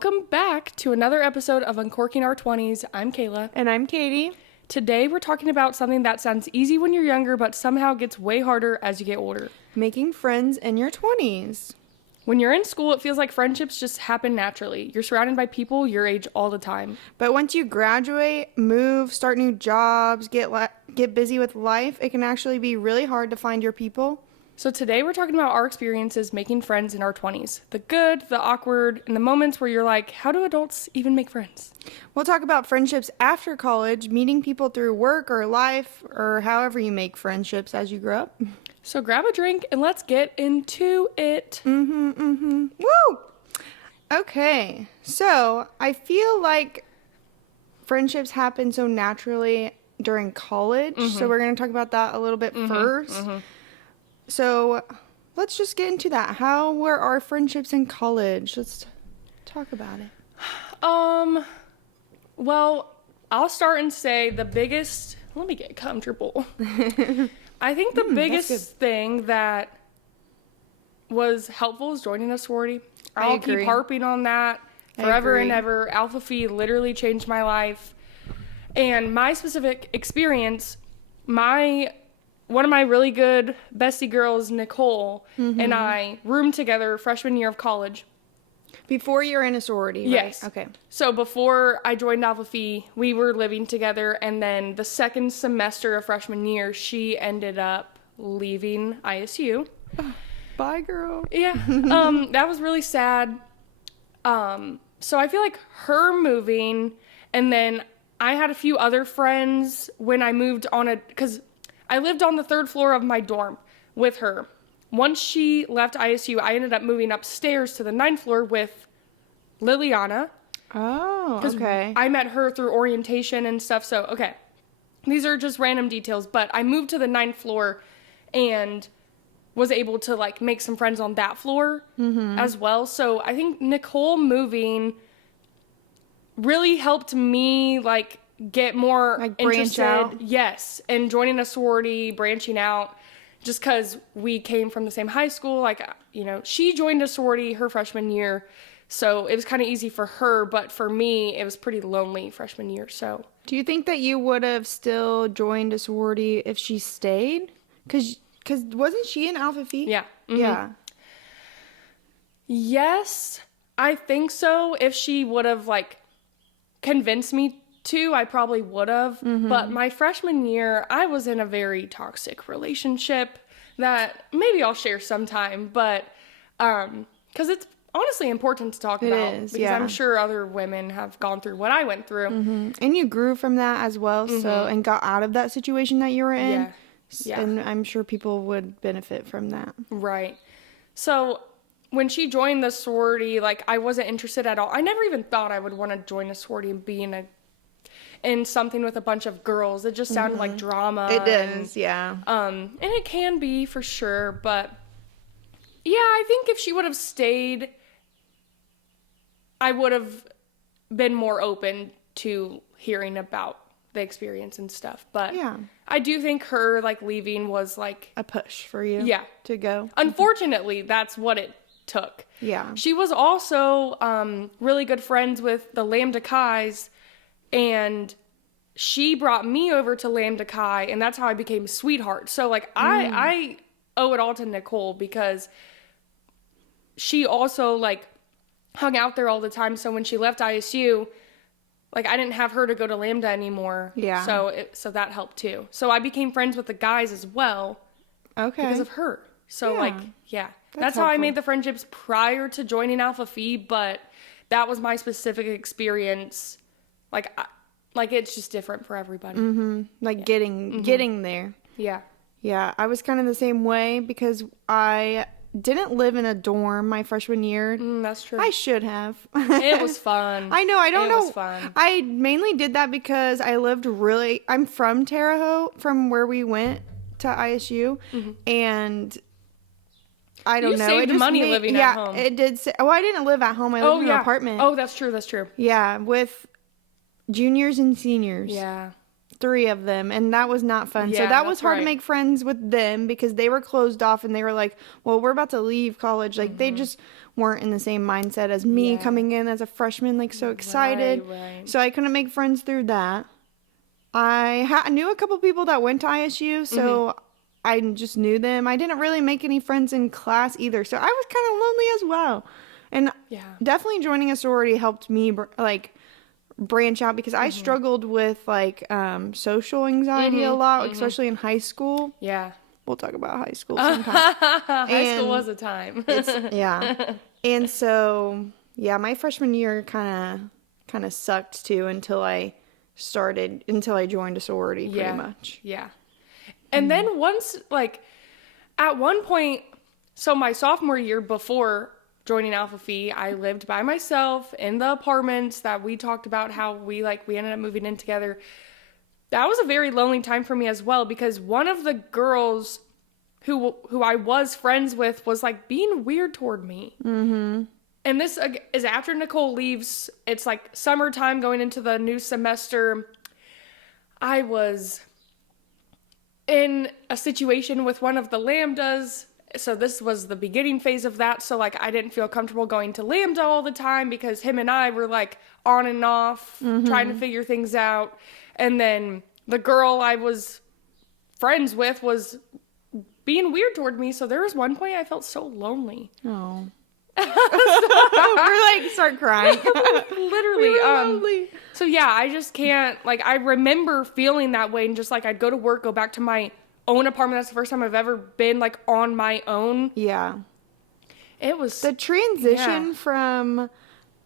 Welcome back to another episode of Uncorking Our 20s. I'm Kayla. And I'm Katie. Today we're talking about something that sounds easy when you're younger, but somehow gets way harder as you get older. Making friends in your 20s. When you're in school, it feels like friendships just happen naturally. You're surrounded by people your age all the time. But once you graduate, move, start new jobs, get busy with life, it can actually be really hard to find your people. So today we're talking about our experiences making friends in our 20s. The good, the awkward, and the moments where you're like, how do adults even make friends? We'll talk about friendships after college, meeting people through work or life, or however you make friendships as you grow up. So grab a drink and let's get into it. Woo! Okay, so I feel like friendships happen so naturally during college, so we're going to talk about that a little bit first. So let's just get into that. How were our friendships in college? Let's talk about it. Well, I'll start and say the biggest, let me get comfortable. I think the biggest thing that was helpful is joining a sorority. I'll keep harping on that forever and ever. Alpha Phi literally changed my life. And my specific experience, one of my really good bestie girls, Nicole, and I roomed together freshman year of college. Before you're in a sorority, right? Yes. Okay. So before I joined Alpha Phi, we were living together, and then the second semester of freshman year, she ended up leaving ISU. Bye, girl. Yeah. That was really sad. So I feel like her moving, and then I had a few other friends when I moved on because I lived on the third floor of my dorm with her. Once she left ISU, I ended up moving upstairs to the 9th floor with Liliana. Oh, okay. I met her through orientation and stuff. So, okay. These are just random details, but I moved to the 9th floor and was able to make some friends on that floor as well. So I think Nicole moving really helped me get more interested. Branch out. Yes, and joining a sorority, branching out, just because we came from the same high school. She joined a sorority her freshman year, so it was kind of easy for her, but for me, it was pretty lonely freshman year, so. Do you think that you would have still joined a sorority if she stayed? Because wasn't she in Alpha Phi? Yeah. Yeah. Yes, I think so. If she would have, convinced me to, I probably would have. But my freshman year, I was in a very toxic relationship that maybe I'll share sometime, but because it's honestly important to talk about. Is, because I'm sure other women have gone through what I went through. And you grew from that as well, and got out of that situation that you were in. Yeah. And I'm sure people would benefit from that. Right. So when she joined the sorority, I wasn't interested at all. I never even thought I would want to join a sorority and be in something with a bunch of girls. It just sounded like drama. It is, yeah. And it can be for sure, but yeah, I think if she would have stayed, I would have been more open to hearing about the experience and stuff. But Yeah. I do think her leaving was A push for you. Yeah. To go. Unfortunately, that's what it took. Yeah. She was also really good friends with the Lambda Chi's, and she brought me over to Lambda Chi, and that's how I became sweetheart. So I owe it all to Nicole, because she also hung out there all the time. So when she left ISU, I didn't have her to go to Lambda anymore. Yeah. So that helped too. So I became friends with the guys as well. Okay. Because of her. So Yeah. That's how I helpful. made the friendships prior to joining Alpha Phi, but that was my specific experience. It's just different for everybody. Getting there. Yeah. Yeah, I was kind of the same way because I didn't live in a dorm my freshman year. That's true. I should have. It was fun. I know. I don't know. It was fun. I mainly did that because I'm from Terre Haute, from where we went to ISU, and I don't know. You saved money living at home. Yeah, it did. I didn't live at home. I lived in an apartment. Oh, that's true. That's true. Yeah, with juniors and seniors. Yeah. 3 of them, and that was not fun. So Yeah, that was that's hard to right. make friends with them because they were closed off and they were like, well, we're about to leave college. Like, they just weren't in the same mindset as me Yeah. coming in as a freshman, like, so excited. Right. So I couldn't make friends through that. I knew a couple people that went to ISU, so I just knew them. I didn't really make any friends in class either, so I was kind of lonely as well. And Yeah. definitely joining a sorority helped me branch out because I struggled with social anxiety a lot, especially in high school. Yeah. We'll talk about high school sometime. High school was a time. Yeah. And so, yeah, my freshman year kind of sucked too until I joined a sorority pretty much. Yeah. And then once, like, at one point, so my sophomore year before joining Alpha Phi, I lived by myself in the apartments that we talked about how we ended up moving in together. That was a very lonely time for me as well because one of the girls who I was friends with was like being weird toward me. Mm-hmm. And this is after Nicole leaves. It's like summertime going into the new semester. I was in a situation with one of the Lambdas. So this was the beginning phase of that. So like I didn't feel comfortable going to Lambda all the time because him and I were like on and off trying to figure things out. And then the girl I was friends with was being weird toward me. So there was one point I felt so lonely. Oh. We're like start crying. Literally. We were lonely. So yeah, I just can't, like, I remember feeling that way and just like I'd go to work, go back to my own apartment. That's the first time I've ever been like on my own. Yeah. It was The transition from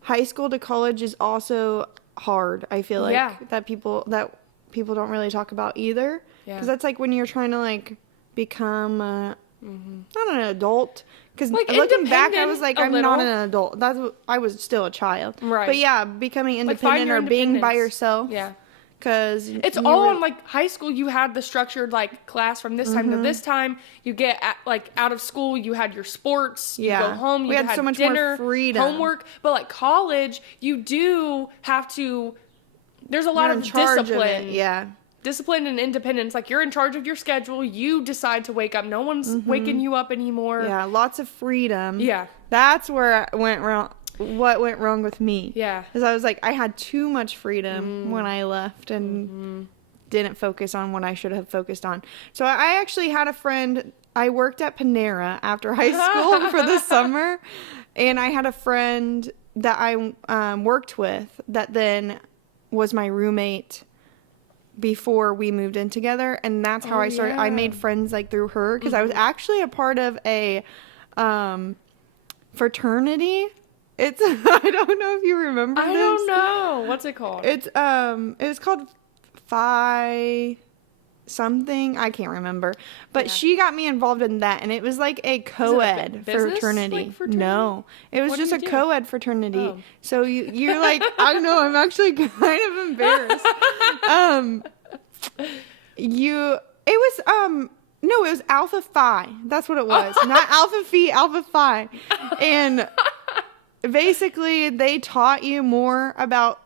high school to college is also hard. I feel like that people don't really talk about either. Yeah. Because that's like when you're trying to like become not an adult. Because Like, looking back, I independent was like, a I'm little. not an adult. I was still a child. Right. But yeah, becoming Like, find independent your or being by independence. yourself. Yeah. Because It's all in like high school. You had the structured like class from this time to this time. You get out of school. You had your sports. You go home. We You had so much more dinner, freedom. homework. But like college, you do have to. There's a lot You're of in charge of discipline. it. Yeah. Discipline and independence. Like you're in charge of your schedule. You decide to wake up. No one's waking you up anymore. Yeah, lots of freedom. Yeah. That's where I went wrong. What went wrong with me? Yeah. Because I was like, I had too much freedom when I left and didn't focus on what I should have focused on. So I actually had a friend. I worked at Panera after high school for the summer, and I had a friend that I worked with that then was my roommate before we moved in together, and that's how I started. I made friends like through her because I was actually a part of a fraternity. It's I don't know if you remember this. I don't know. What's it called? It's it was called Phi something. I can't remember. But she got me involved in that, and it was like a co-ed business, fraternity. like, fraternity? No. It was What do just you a do? co-ed fraternity. Oh. So you're like, I don't know, I'm actually kind of embarrassed. It was Alpha Phi. That's what it was. Not Alpha Phi, Alpha Phi. And basically they taught you more about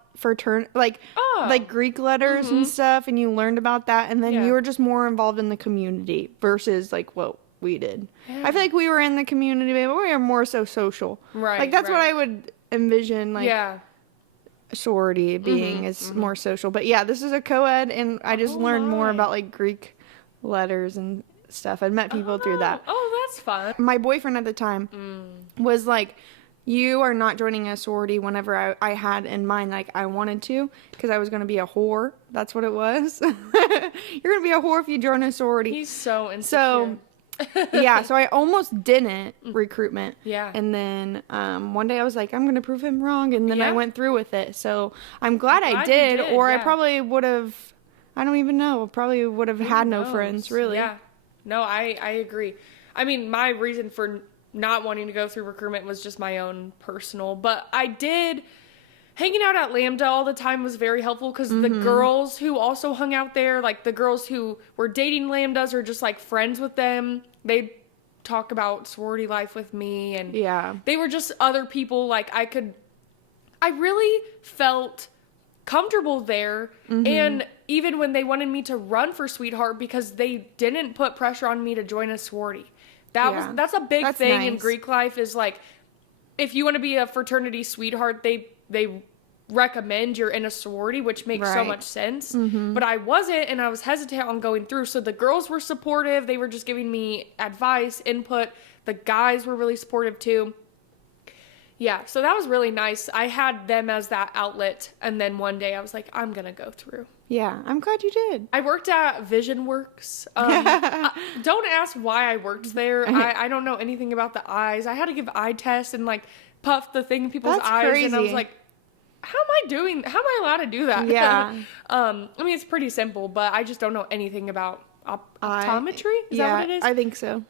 like Greek letters and stuff, and you learned about that, and then you were just more involved in the community versus like what we did. I feel like we were in the community, but we were more so social. Right, Like that's what right. I would envision like sorority being is more social. But yeah, this is a co-ed, and I just learned more my. about like Greek letters and stuff. I met people through that. Oh, that's fun. My boyfriend at the time was like, you are not joining a sorority whenever I had in mind, like, I wanted to, because I was going to be a whore. That's what it was. You're going to be a whore if you join a sorority. He's so insecure. So, yeah, so I almost didn't recruitment. Yeah. And then one day I was like, I'm going to prove him wrong, and then I Yeah. went through with it. So I'm glad I glad you did, did, or I yeah. probably would have, I don't even know, probably would have had no knows? friends, really. Yeah. No, I agree. I mean, my reason for not wanting to go through recruitment was just my own personal, but I did. Hanging out at Lambda all the time was very helpful because the girls who also hung out there, like the girls who were dating Lambdas or just like friends with them, they'd talk about sorority life with me, and they were just other people. Like I really felt comfortable there, and even when they wanted me to run for Sweetheart because they didn't put pressure on me to join a sorority. That's a big thing in Greek life is like, if you want to be a fraternity Sweetheart, they recommend you're in a sorority, which makes so much sense. But I wasn't, and I was hesitant on going through. So the girls were supportive. They were just giving me advice, input. The guys were really supportive too. Yeah, so that was really nice. I had them as that outlet, and then one day I was like, I'm gonna go through. Yeah, I'm glad you did. I worked at Vision Works. Don't ask why I worked there. I don't know anything about the eyes. I had to give eye tests and like puff the thing in people's eyes, crazy. and I was like, how am I allowed to do that? Yeah. I mean, it's pretty simple, but I just don't know anything about optometry. Is that what it is? I think so.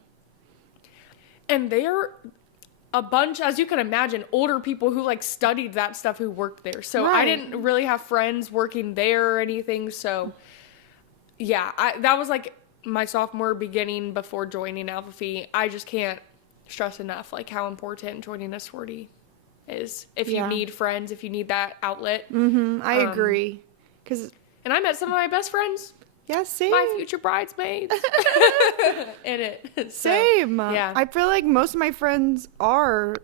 And they're a bunch, as you can imagine, older people who like studied that stuff who worked there. So I didn't really have friends working there or anything. So yeah, that was like my sophomore beginning before joining Alpha Phi. I just can't stress enough like how important joining a sorority is if you need friends, if you need that outlet. I agree. And I met some of my best friends. Yeah, same. My future bridesmaids in it. So, same. Yeah. I feel like most of my friends are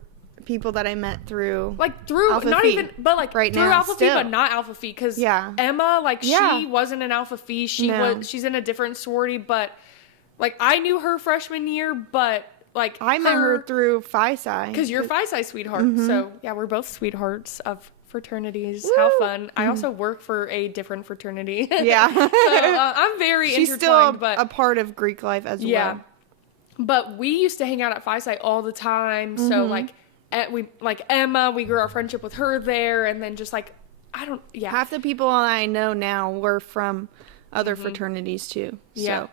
people that I met through like through Alpha not Phi. even but like Right through now, Alpha Phi still. but not Alpha Phi because Emma like Yeah. she wasn't an Alpha Phi. She's in a different sorority, but like I knew her freshman year, but like I met her through Phi Psi. because you're Phi Psi sweetheart. So yeah, we're both sweethearts of fraternities. How fun. I also work for a different fraternity. Yeah. So I'm very She's intertwined, still but a part of Greek life as well. But we used to hang out at Phi Psi all the time. So like we like Emma, we grew our friendship with her there, and then just like Half the people I know now were from other fraternities too. So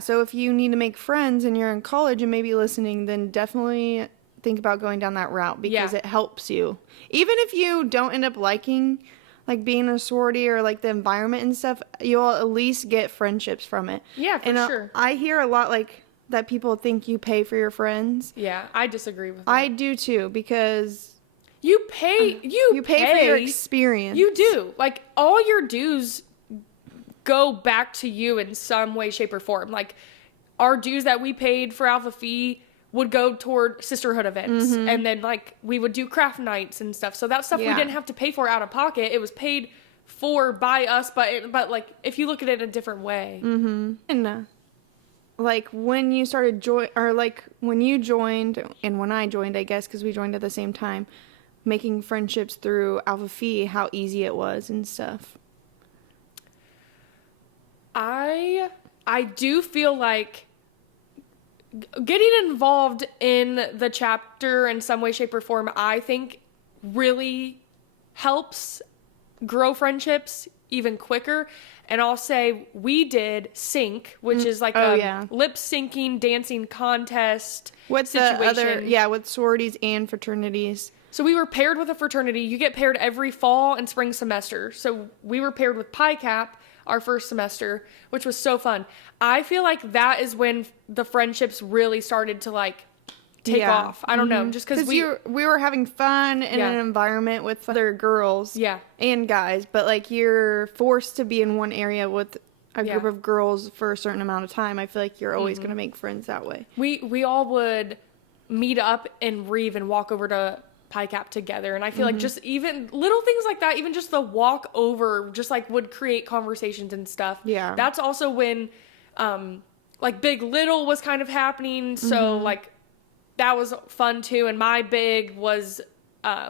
so if you need to make friends and you're in college and maybe listening, then definitely think about going down that route because it helps you. Even if you don't end up liking like being in a sorority or like the environment and stuff, you'll at least get friendships from it. Yeah, for sure. I hear a lot like that people think you pay for your friends. Yeah, I disagree with that. I do too because you pay for your experience. You do. Like all your dues go back to you in some way, shape, or form. Like our dues that we paid for Alpha Phi would go toward sisterhood events, and then like we would do craft nights and stuff. So that stuff we didn't have to pay for out of pocket. It was paid for by us, but like if you look at it in a different way. And like when you started when you joined and when I joined, I guess because we joined at the same time, making friendships through Alpha Phi, how easy it was and stuff. I do feel like getting involved in the chapter in some way, shape, or form, I think really helps grow friendships even quicker. And I'll say we did Sync, which is like a lip syncing dancing contest with situation. With sororities and fraternities. So we were paired with a fraternity. You get paired every fall and spring semester. So we were paired with Pi Cap our first semester, which was so fun. I feel like that is when the friendships really started to like take off. I don't know, just because we were having fun in an environment with other girls and guys, but like you're forced to be in one area with a group of girls for a certain amount of time. I feel like you're always going to make friends that way. We all would meet up in Reeve and walk over to Pi Cap together, and I feel like just even little things like that, even just the walk over just like would create conversations and stuff. That's also when like Big Little was kind of happening, so like that was fun too. And my big was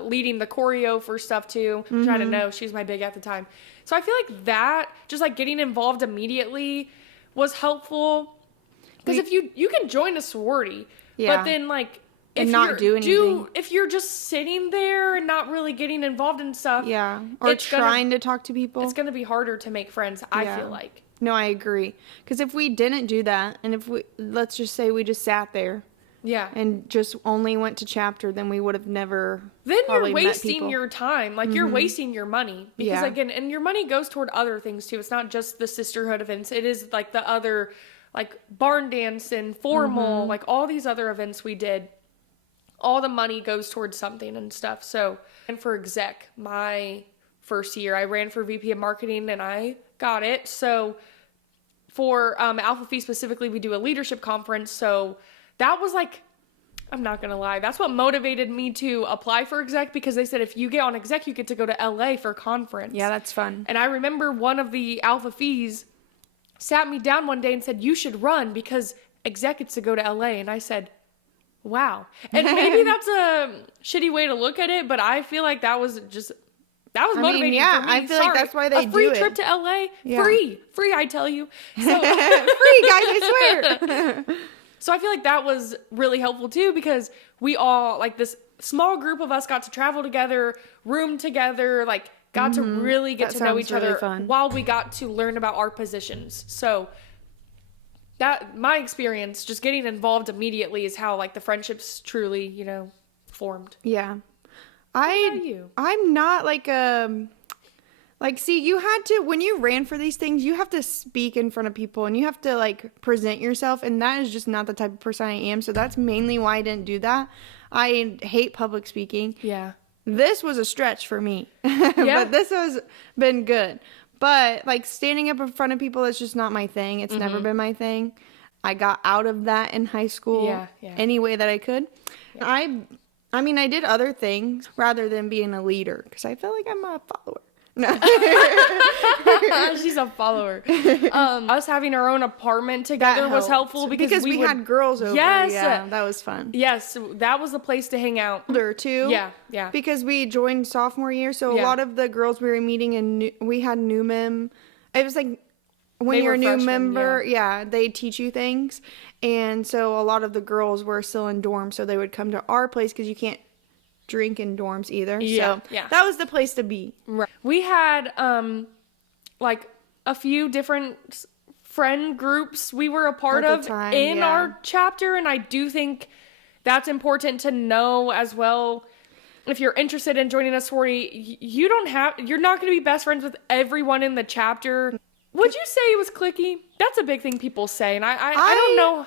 leading the choreo for stuff too, which I didn't know she's my big at the time. So I feel like that just like getting involved immediately was helpful, because if you can join a sorority, but then like and not do anything. If you're just sitting there and not really getting involved in stuff, or trying to talk to people, it's gonna be harder to make friends. I feel like. No, I agree. Because if we didn't do that, and if let's just say we just sat there, and just only went to chapter, then we would have never. Then you're wasting your time. Like you're wasting your money, because again, and your money goes toward other things too. It's not just the sisterhood events. It is like the other, like barn dance and formal, like all these other events we did. All the money goes towards something and stuff. So, and for exec, my first year. I ran for VP of marketing and I got it. So for Alpha Phi specifically, we do a leadership conference. So that was like, I'm not going to lie, that's what motivated me to apply for exec, because they said if you get on exec, you get to go to LA for a conference. Yeah, that's fun. And I remember one of the Alpha Phis sat me down one day and said, you should run because exec gets to go to LA. And I said, wow. And maybe that's a shitty way to look at it, but I feel like that was motivating for me. I feel like that's why they do it. A free trip to LA, Yeah. free, I tell you. So, Free, guys, I swear. so I feel like that was really helpful too, because we all, like this small group of us got to travel together, room together, like got to really get That to know sounds each really other fun. while we got to learn about our positions. So that, my experience, just getting involved immediately is how like the friendships truly, you know, formed. Yeah. How about you? I'm not like, see, you had to, when you ran for these things, you have to speak in front of people and you have to like present yourself. And that is just not the type of person I am. So that's mainly why I didn't do that. I hate public speaking. Yeah. This was a stretch for me, Yeah. but this has been good. But like standing up in front of people, that's just not my thing. It's never been my thing. I got out of that in high school Yeah, yeah. any way that I could. I mean, I did other things rather than being a leader because I felt like I'm a follower. No. She's a follower. Us having our own apartment together was helpful because we would, had girls over. Yes. Yeah, that was fun. Yes, that was the place to hang out. Older too. Yeah. Because we joined sophomore year, so a Yeah. lot of the girls we were meeting and we had new mem. It was like when They you're were a new freshmen, member, they teach you things, and so a lot of the girls were still in dorms, so they would come to our place because you can't drink in dorms either. Yeah, So yeah. that was the place to be. Right. We had like a few different friend groups we were a part At of the time, in yeah. our chapter, and I do think that's important to know as well. If you're interested in joining a sorority, you're not going to be best friends with everyone in the chapter. Would you say it was cliquey? That's a big thing people say, and I don't know.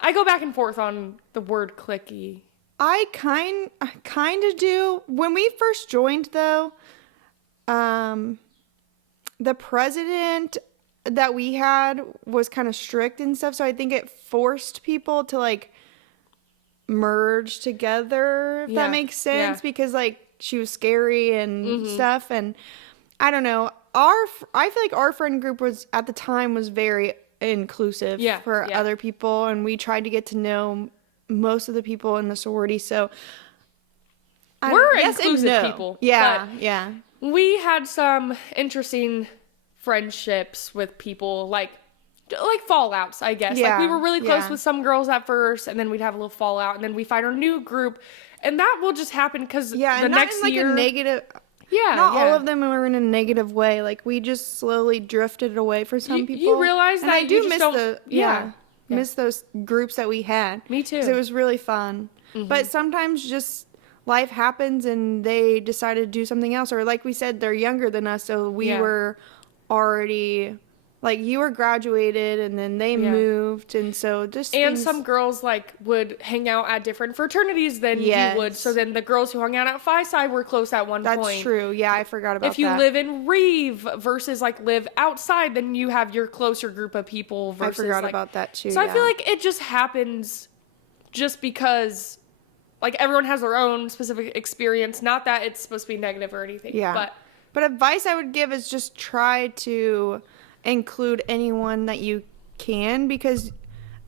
I go back and forth on the word cliquey. I kind of do. When we first joined, though, the president that we had was kind of strict and stuff, so I think it forced people to like merge together, if Yeah, that makes sense, yeah. because like she was scary and stuff, and I don't know. I feel like our friend group was at the time was very inclusive for Yeah. other people, and we tried to get to know most of the people in the sorority. So We're yes and inclusive no. people. Yeah, but yeah. we had some interesting friendships with people, like fallouts, I guess. Like we were really close Yeah. with some girls at first, and then we'd have a little fallout, and then we find our new group, and that will just happen because Yeah, the and not next in like year, a negative. yeah, Not yeah. all of them were in a negative way. Like we just slowly drifted away for some You people. realize and that I you do just miss don't- yeah. Miss those groups that we had. Me too. 'Cause it was really fun. But sometimes just life happens and they decided to do something else, or like we said, they're younger than us, so we Yeah. were already like you were graduated and then they moved, and so just And things- some girls like would hang out at different fraternities than Yes. you would. So then the girls who hung out at Phi Psi were close at one that's point. true. Yeah, I forgot about If you that. live in Reeve versus like live outside, then you have your closer group of people I versus forgot like, about that too. So I yeah. feel like it just happens just because like everyone has their own specific experience. Not that it's supposed to be negative or anything. Yeah. But advice I would give is just try to include anyone that you can, because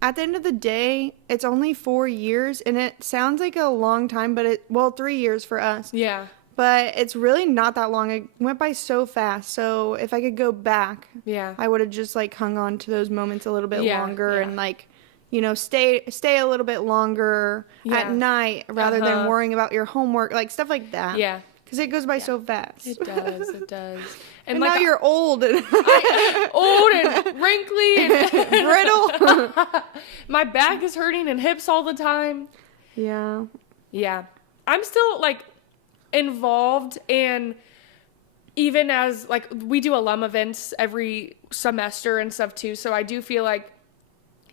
at the end of the day, it's only 4 years, and it sounds like a long time, but 3 years for us. Yeah. But it's really not that long. It went by so fast. So if I could go back, Yeah. I would have just like hung on to those moments a little bit Yeah, longer, yeah. and like, you know, stay a little bit longer Yeah. at night rather than worrying about your homework, like stuff like that. Yeah. Because it goes by so fast. It does. It does. And like now you're old and old and wrinkly and brittle. my back is hurting and hips all the time. Yeah. Yeah. I'm still like involved, and even as like we do alum events every semester and stuff too, so I do feel like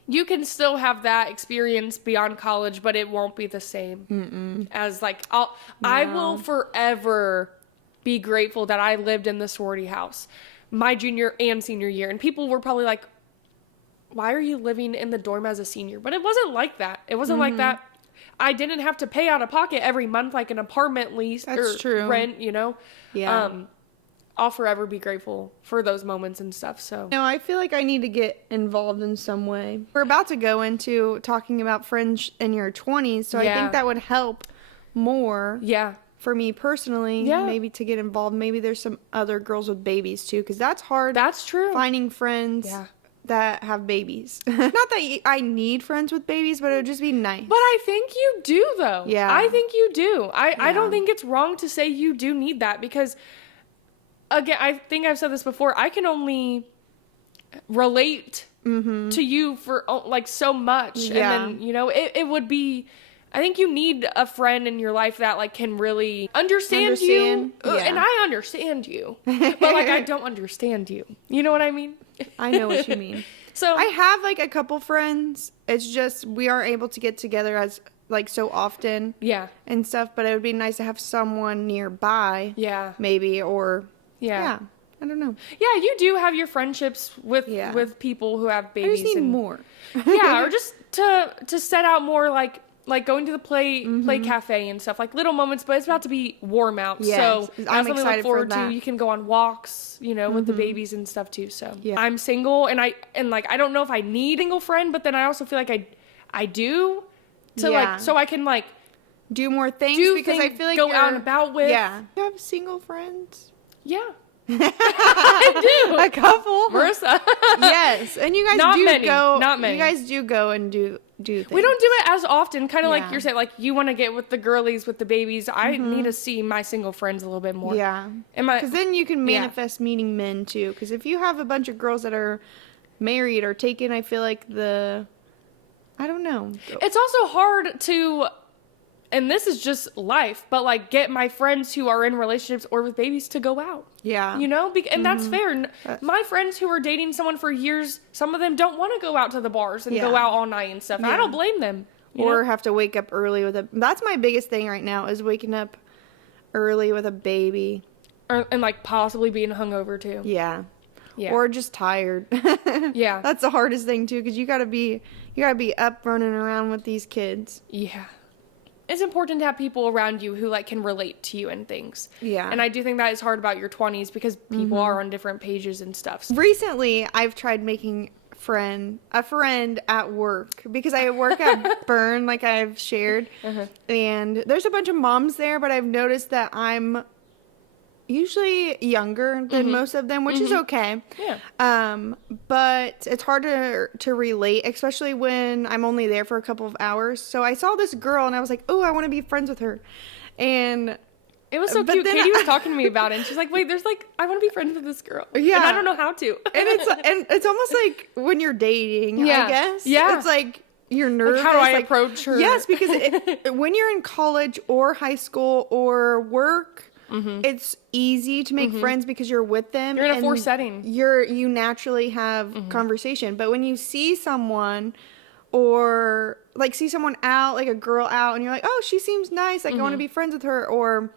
you can still have that experience beyond college, but it won't be the same as like I will forever be grateful that I lived in the sorority house my junior and senior year. And people were probably like, why are you living in the dorm as a senior? But it wasn't like that. It wasn't like that. I didn't have to pay out of pocket every month like an apartment lease That's true. rent, you know? Yeah. I'll forever be grateful for those moments and stuff. So No, I feel like I need to get involved in some way. We're about to go into talking about friends in your 20s, so I Yeah. think that would help more yeah. for me personally. Yeah. Maybe to get involved. Maybe there's some other girls with babies too, because that's hard. That's true. Finding friends Yeah. that have babies. Not that I need friends with babies, but it would just be nice. But I think you do, though. Yeah. I think you do. I don't Yeah. think it's wrong to say you do need that because, again, I think I've said this before. I can only relate to you for like so much. Yeah. And then, you know, it would be, I think you need a friend in your life that like can really understand you. Yeah. And I understand you. But like I don't understand you. You know what I mean? I know what you mean. So I have like a couple friends. It's just we aren't able to get together as like so often yeah. and stuff, but it would be nice to have someone nearby. Yeah. Maybe, or Yeah. I don't know. Yeah, you do have your friendships with Yeah. with people who have I babies. just need and, more. yeah, or just to set out more like going to the play cafe and stuff, like little moments, but it's about to be warm out. Yes, So I'm that's something to excited look for forward that. to. You can go on walks, you know, with the babies and stuff too. So Yeah. I'm single and I don't know if I need a single friend, but then I also feel like I do to Yeah. like so I can like Do more things do because I feel like go you're, out and about with. Yeah. You have single friends? Yeah. I do. A couple. Marissa. Yes, and you guys Not do many, go. not many. You guys do go and do things. We don't do it as often, kind of like Yeah. you're saying, like you want to get with the girlies, with the babies. I need to see my single friends a little bit more. Yeah. Am I? Because then you can Yeah. manifest meeting men too. Because if you have a bunch of girls that are married or taken, I feel like I don't know. It's also hard to, and this is just life, but like get my friends who are in relationships or with babies to go out. Yeah. You know, and that's fair. My friends who are dating someone for years, some of them don't want to go out to the bars and go Yeah. out all night and stuff. And I Yeah. don't blame them. you Or know? have to wake up early with a. That's my biggest thing right now is waking up early with a baby. And like possibly being hungover too. Yeah. Yeah. Or just tired. Yeah. That's the hardest thing too, because you gotta be up running around with these kids. Yeah. It's important to have people around you who like can relate to you and things. Yeah. And I do think that is hard about your 20s because people are on different pages and stuff. Recently, I've tried making a friend at work because I work at Burn, like I've shared, and there's a bunch of moms there, but I've noticed that I'm usually younger than most of them, which is okay. Yeah. But it's hard to relate, especially when I'm only there for a couple of hours. So I saw this girl and I was like, oh, I want to be friends with her. And It was so But cute. then Katie was talking to me about it and she's like, wait, there's like, I want to be friends with this girl. Yeah. And I don't know how to. and it's almost like when you're dating, Yeah. I guess. Yeah. It's like you're nervous. how do I like, approach her? Yes, because when you're in college or high school or work, it's easy to make friends because you're with them. You're in a and forced setting. You naturally have conversation. But when you see someone or like see someone out, like a girl out, and you're like, oh, she seems nice. Like I want to be friends with her. Or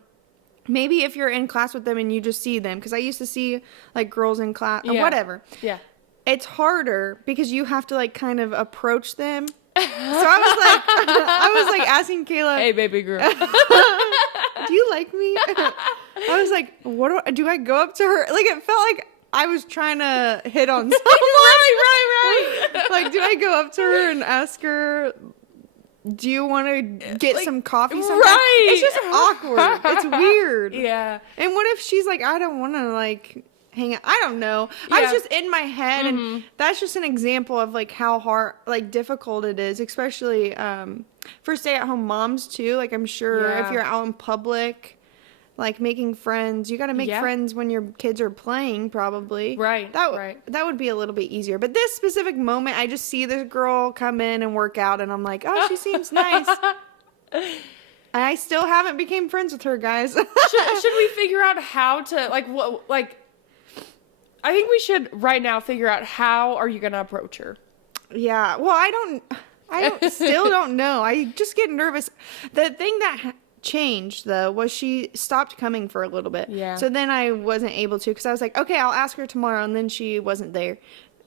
maybe if you're in class with them and you just see them, because I used to see like girls in class or Yeah. whatever. Yeah. It's harder because you have to like kind of approach them. So I was like asking Kayla, Hey, baby girl. do you like me? I was like, what do I go up to her? Like it felt like I was trying to hit on someone. right. Like, do I go up to her and ask her, do you want to get Like, some coffee sometime? right. It's just awkward. It's weird. Yeah. And what if she's like, I don't want to like hang out? I don't know. I was Yeah. just in my head, and that's just an example of like how hard, like difficult it is, especially for stay-at-home moms too. Like I'm sure if Yeah. you're out in public, like making friends, you got to make Yeah. friends when your kids are playing, probably. Right, right. That would be a little bit easier. But this specific moment, I just see this girl come in and work out, and I'm like, oh, she seems nice. I still haven't became friends with her, guys. should we figure out how to like what like I think we should right now figure out how are you gonna approach her. Yeah. Well, I don't still don't know. I just get nervous. The thing that changed though was she stopped coming for a little bit. Yeah. So then I wasn't able to, because I was like, okay, I'll ask her tomorrow, and then she wasn't there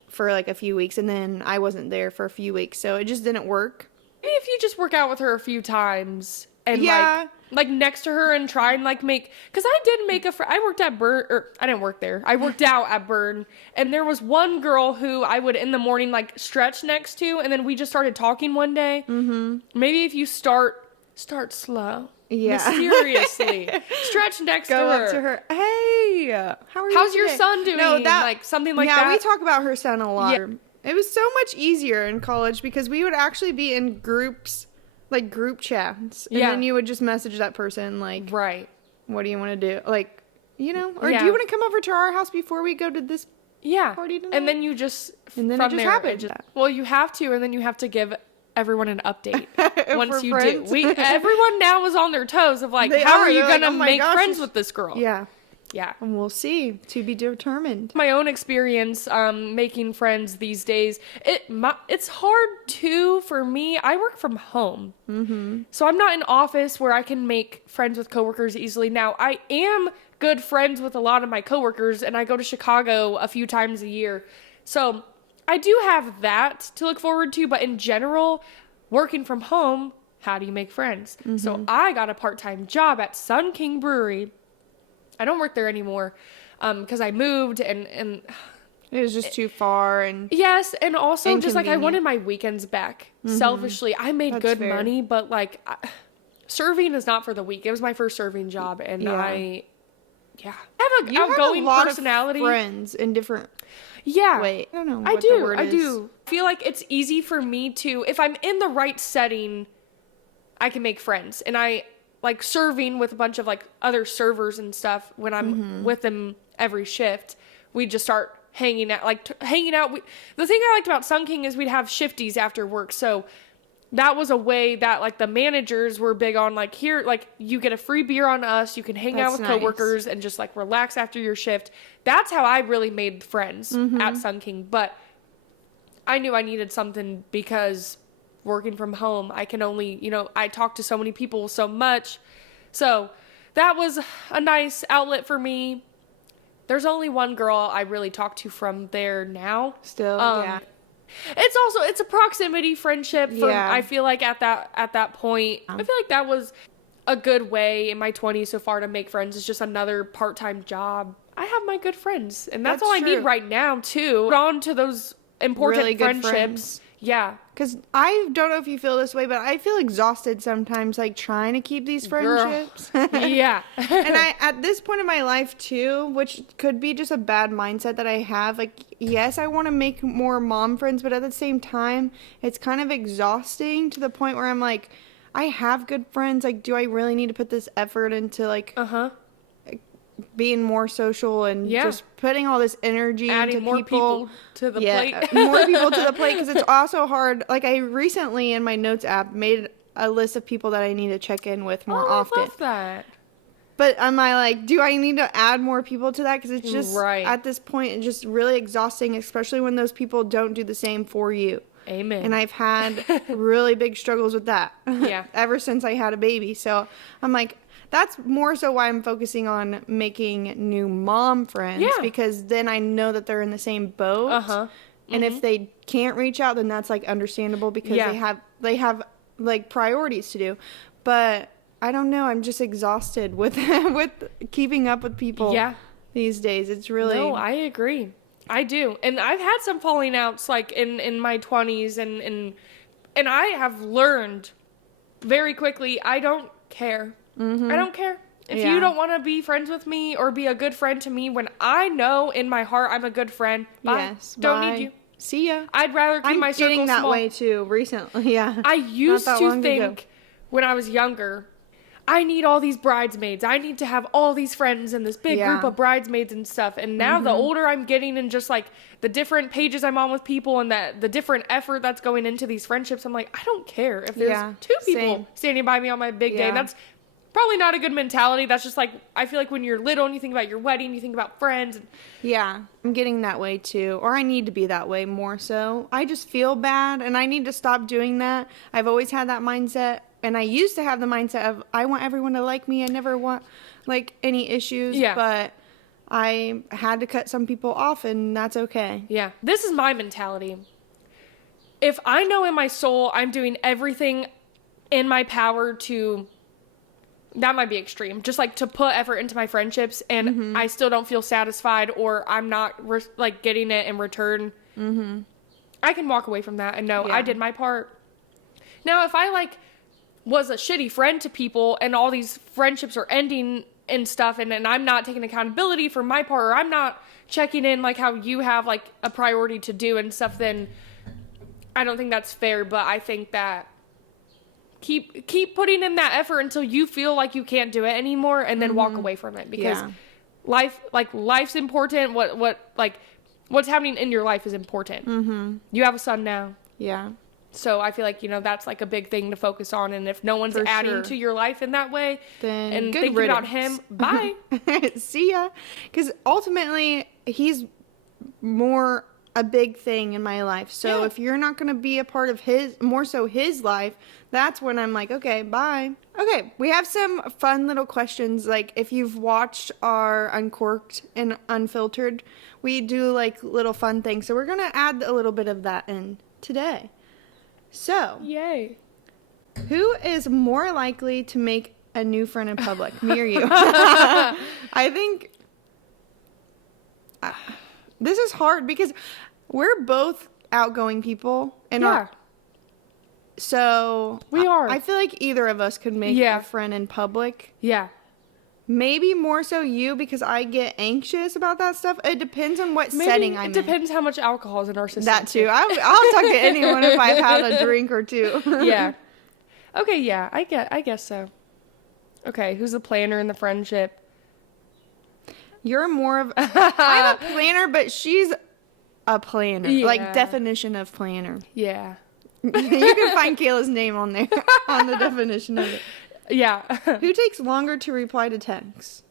for like a few weeks, and then I wasn't there for a few weeks, so it just didn't work. Maybe if you just work out with her a few times and Yeah. like next to her and try and like make, because I did make I worked at Burn, or I didn't work there. I worked out at Burn, and there was one girl who I would in the morning like stretch next to, and then we just started talking one day. Mm-hmm. Maybe if you start slow. Yeah. Mysteriously. Stretch next to Go her. up to her. Hey, how are you? How's your today?" son doing? No, that like something like yeah, that. we talk about her son a lot. Yeah. It was so much easier in college because we would actually be in groups, like group chats, and Yeah. then you would just message that person like, Right. "What do you want to do?" Like, you know, or Yeah. do you want to come over to our house before we go to this? Yeah. Party tonight? And then you just And then from it just there, happened. well, you have to, and then you have to give everyone an update once For you friends. do. Everyone now is on their toes of like, They how are. are you They're like, gonna "Oh my make gosh, friends she's-" with this girl? Yeah, Yeah. and we'll see. To be determined. My own experience making friends these days, it's hard too for me. I work from home, so I'm not in office where I can make friends with coworkers easily. Now I am good friends with a lot of my coworkers, and I go to Chicago a few times a year, so I do have that to look forward to. But in general, working from home, how do you make friends? So I got a part-time job at Sun King Brewery. I don't work there anymore because I moved and It was just too far, and yes, and also just like I Inconvenient. wanted my weekends back. Selfishly, I made That's good fair. money, but like serving is not for the weak. It was my first serving job, and Yeah. I have an you outgoing have a lot personality. of friends in different. Yeah, Wait, I don't know. I What the do. word I is. do. Feel like it's easy for me to, if I'm in the right setting, I can make friends. And I like serving with a bunch of like other servers and stuff. When I'm with them every shift, we just start hanging out. Hanging out. The thing I liked about Sun King is we'd have shifties after work. So that was a way that like the managers were big on like, here, like you get a free beer on us. You can hang out That's with nice. coworkers and just like relax after your shift. That's how I really made friends at Sun King. But I knew I needed something because working from home, I can only, I talk to so many people so much. So that was a nice outlet for me. There's only one girl I really talk to from there now. Still, yeah. It's a proximity friendship. Yeah. I feel like at that point, I feel like that was a good way in my 20s so far to make friends. It's just another part-time job. I have my good friends, and that's all I true. need right now too. On to those important Really good friendships. friends. Yeah. Because I don't know if you feel this way, but I feel exhausted sometimes, like trying to keep these Girl. friendships. Yeah. And I, at this point in my life too, which could be just a bad mindset that I have, like, yes, I want to make more mom friends, but at the same time, it's kind of exhausting to the point where I'm like, I have good friends. Like, do I really need to put this effort into, like, Uh-huh. being more social and Yeah. just putting all this energy Adding into more people to the plate. more people to the plate, because it's also hard. Like, I recently in my notes app made a list of people that I need to check in with more often. I love that. But am I like, do I need to add more people to that? Because it's just Right. at this point, it's just really exhausting, especially when those people don't do the same for you. Amen. And I've had really big struggles with that. Yeah. Ever since I had a baby. So I'm like, that's more so why I'm focusing on making new mom friends. Yeah. Because then I know that they're in the same boat. Uh-huh. And if they can't reach out, then that's like understandable, because Yeah. they have like priorities to do. But I don't know. I'm just exhausted with with keeping up with people. Yeah. These days, it's really No, I agree. I do. And I've had some falling outs like in my 20s and I have learned very quickly, I don't care. I don't care. If Yeah. you don't want to be friends with me or be a good friend to me when I know in my heart I'm a good friend, bye. yes. Don't bye. need you. See ya. I'd rather keep I'm my circle getting that small. way too recently. Yeah. I used that to long ago. think when I was younger, I need all these bridesmaids. I need to have all these friends and this big Yeah. group of bridesmaids and stuff. And now the older I'm getting and just like the different pages I'm on with people and the different effort that's going into these friendships, I'm like, I don't care if there's Yeah, two people same. standing by me on my big day. Yeah. And that's probably not a good mentality. That's just like, I feel like when you're little and you think about your wedding, you think about friends. And Yeah, I'm getting that way too. Or I need to be that way more so. I just feel bad and I need to stop doing that. I've always had that mindset and I used to have the mindset of I want everyone to like me. I never want like any issues. Yeah. But I had to cut some people off, and that's okay. Yeah. This is my mentality. If I know in my soul I'm doing everything in my power to, that might be extreme, just like to put effort into my friendships and I still don't feel satisfied or I'm not like getting it in return, I can walk away from that and know I did my part. Now, if I like was a shitty friend to people and all these friendships are ending and stuff and I'm not taking accountability for my part, or I'm not checking in like how you have like a priority to do and stuff, then I don't think that's fair. But I think that keep putting in that effort until you feel like you can't do it anymore, and then walk away from it, because life's important. What's happening in your life is important. You have a son now. Yeah. So I feel like, that's like a big thing to focus on. And if no one's adding to your life in that way, then and thinking about him, bye. See ya. Because ultimately, he's more a big thing in my life. So if you're not going to be a part of his life, that's when I'm like, okay, bye. Okay, we have some fun little questions. Like, if you've watched our Uncorked and Unfiltered, we do like little fun things. So we're going to add a little bit of that in today. So, Yay. Who is more likely to make a new friend in public, me or you? I think this is hard because we're both outgoing people, and so we are. I feel like either of us could make a friend in public. Yeah. Maybe more so you, because I get anxious about that stuff. It depends on what setting I'm in. It depends how much alcohol is in our system. That too. I'll talk to anyone if I've had a drink or two. Yeah. Okay, yeah, I guess so. Okay, who's the planner in the friendship? You're more of... I'm a planner, but she's a planner. Yeah. Like, definition of planner. Yeah. You can find Kayla's name on there, on the definition of it. Yeah. Who takes longer to reply to texts?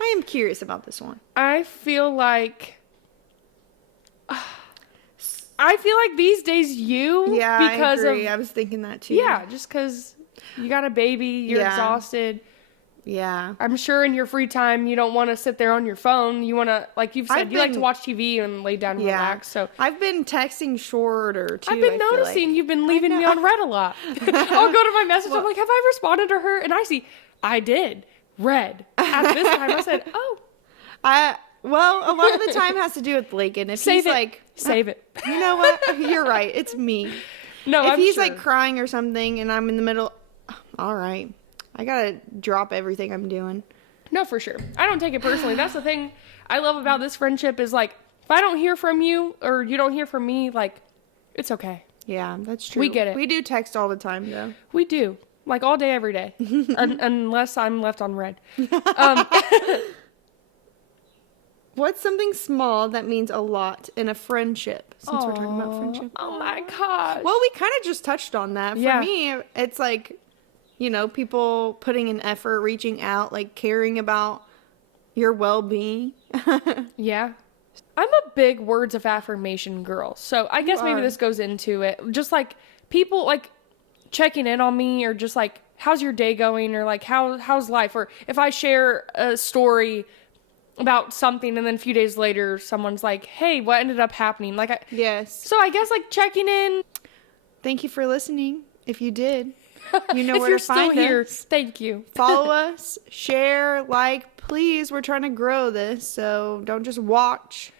I am curious about this one. I feel like these days you. Yeah, because I agree. I was thinking that too. Yeah, just because you got a baby, you're exhausted. Yeah. I'm sure in your free time you don't want to sit there on your phone. You want to, like you've said, you like to watch TV and lay down and relax. So I've been texting shorter too. I've been noticing you've been leaving me on red a lot. I'll go to my message. I'm like, have I responded to her? And I did. Read. At this time, I said, oh. Well, a lot of the time has to do with Lakin. If Save he's it. like, Save it. You know what? You're right. It's me. No, if he's like crying or something and I'm in the middle, all right. I gotta drop everything I'm doing. No, for sure. I don't take it personally. That's the thing I love about this friendship is, like, if I don't hear from you or you don't hear from me, like, it's okay. Yeah, that's true. We get it. We do text all the time, though. We do. Like, all day, every day. Unless I'm left on red. What's something small that means a lot in a friendship? Since we're talking about friendship. Oh, my gosh. Well, we kind of just touched on that. For me, it's like... people putting an effort, reaching out, like caring about your well-being. Yeah. I'm a big words of affirmation girl. So I guess maybe this goes into it. Just like people like checking in on me, or just like, how's your day going? Or like, how's life? Or if I share a story about something and then a few days later someone's like, hey, what ended up happening? Like, yes. So I guess like checking in. Thank you for listening. If you did. You know if where you're to find still here, us. thank you. Follow us, share, like, please. We're trying to grow this, so don't just watch.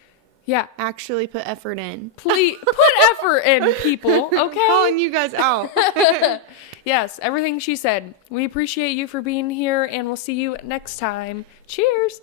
Yeah. Actually put effort in. Please put effort in, people. Okay. I'm calling you guys out. Yes, everything she said. We appreciate you for being here, and we'll see you next time. Cheers.